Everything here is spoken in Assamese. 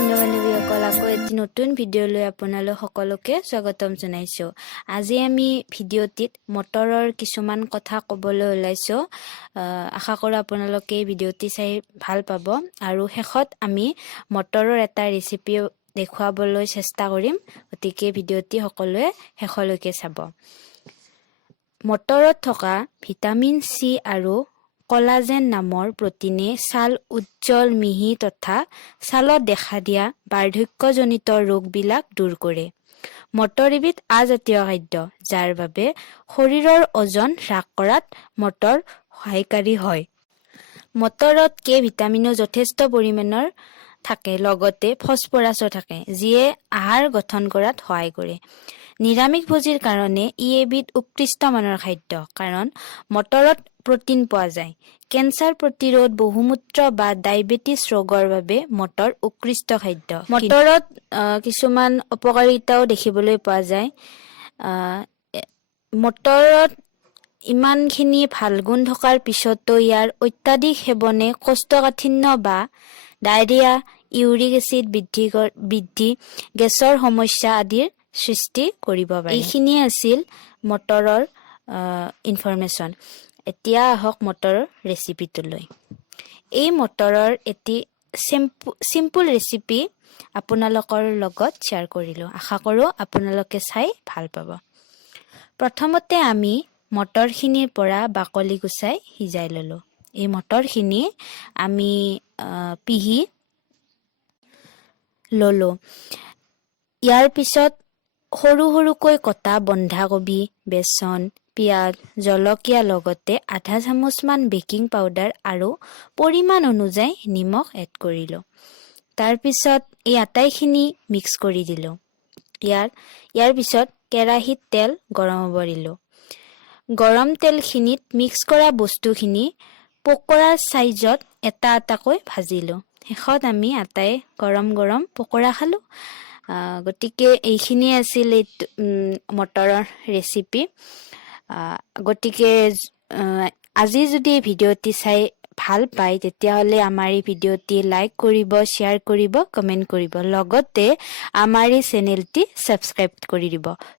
বন্ধু বান্ধৱীসকল আকৌ এটি নতুন ভিডিঅ'লৈ আপোনালোক সকলোকে স্বাগতম জনাইছো। আজি আমি ভিডিঅ'টিত মটৰৰ কিছুমান কথা ক'বলৈ ওলাইছো। আশা কৰোঁ আপোনালোকে এই ভিডিঅ'টি চাই ভাল পাব আৰু শেষত আমি মটৰৰ এটা ৰেচিপি দেখুৱাবলৈ চেষ্টা কৰিম। গতিকে ভিডিঅ'টি সকলোৱে শেষলৈকে চাব। মটৰত থকা ভিটামিন চি আৰু কলাজেন নামৰ প্ৰটিনে ছাল উজ্জ্বল মিহি তথা ছালত দেখা দিয়া বাৰ্ধক্যজনিত ৰোগবিলাক দূৰ কৰে। মটৰ এবিধ আজাতীয় খাদ্য যাৰ বাবে শৰীৰৰ ওজন হ্ৰাস কৰাত মটৰ সহায়কাৰী হয়। মটৰত কে ভিটামিনো যথেষ্ট পৰিমাণৰ থাকে, লগতে ফছফৰাছো থাকে, যিয়ে আহাৰ গঠন কৰাত সহায় কৰে। নিৰামিষভোজীৰ কাৰণে ই এবিধ উৎকৃষ্ট মানৰ খাদ্য, কাৰণ মটৰত প্ৰটিন পোৱা যায়। কেঞ্চাৰ প্ৰতিৰোধ, বহুমূত্ৰ বা ডায়েবেটিছ ৰোগৰ বাবে মটৰ উৎকৃষ্ট খাদ্য। মটৰত কিছুমান অপকাৰিতাও দেখিবলৈ পোৱা যায়। মটৰত ইমানখিনি ভাল গুণ থকাৰ পিছতো ইয়াৰ অত্যাধিক সেৱনে কোষ্ঠকাঠিন্য বা ডায়েৰিয়া, ইউৰিক এচিড বৃদ্ধি, গেছৰ সমস্যা আদিৰ সৃষ্টি কৰিব পাৰে। এইখিনিয়ে আছিল মটৰৰ ইনফৰমেশ্যন। এতিয়া আহক মটৰৰ ৰেচিপিটোলৈ। এই মটৰৰ এটি চিম্পুল ৰেচিপি আপোনালোকৰ লগত শ্বেয়াৰ কৰিলোঁ। আশা কৰোঁ আপোনালোকে চাই ভাল পাব। প্ৰথমতে আমি মটৰখিনিৰ পৰা বাকলি গুচাই সিজাই ল'লোঁ। এই মটৰখিনি আমি পিহি ল'লোঁ। ইয়াৰ পিছত সৰু সৰুকৈ কটা বন্ধাকবি, বেচন, পিঁয়াজ, জলকীয়া লগতে আধা চামুচমান বেকিং পাউডাৰ আৰু পৰিমাণ অনুযায়ী নিমখ এড কৰিলোঁ। তাৰপিছত এই আটাইখিনি মিক্স কৰি দিলোঁ। ইয়াৰ পিছত কেৰাহীত তেল গৰম হ'ব দিলোঁ। গৰম তেলখিনিত মিক্স কৰা বস্তুখিনি পকৰাৰ চাইজত এটা এটাকৈ ভাজিলোঁ। শেষত আমি আটাই গৰম গৰম পকৰা খালোঁ। গতিকে এইখিনিয়ে আছিল এই মটৰৰ ৰেচিপি। গতিকে আজি যদি ভিডিঅ'টি চাই ভাল পায়, তেতিয়াহ'লে আমাৰ এই ভিডিঅ'টি লাইক কৰিব, শ্বেয়াৰ কৰিব, কমেণ্ট কৰিব, লগতে আমাৰ এই চেনেলটি ছাবস্ক্ৰাইব কৰি দিব।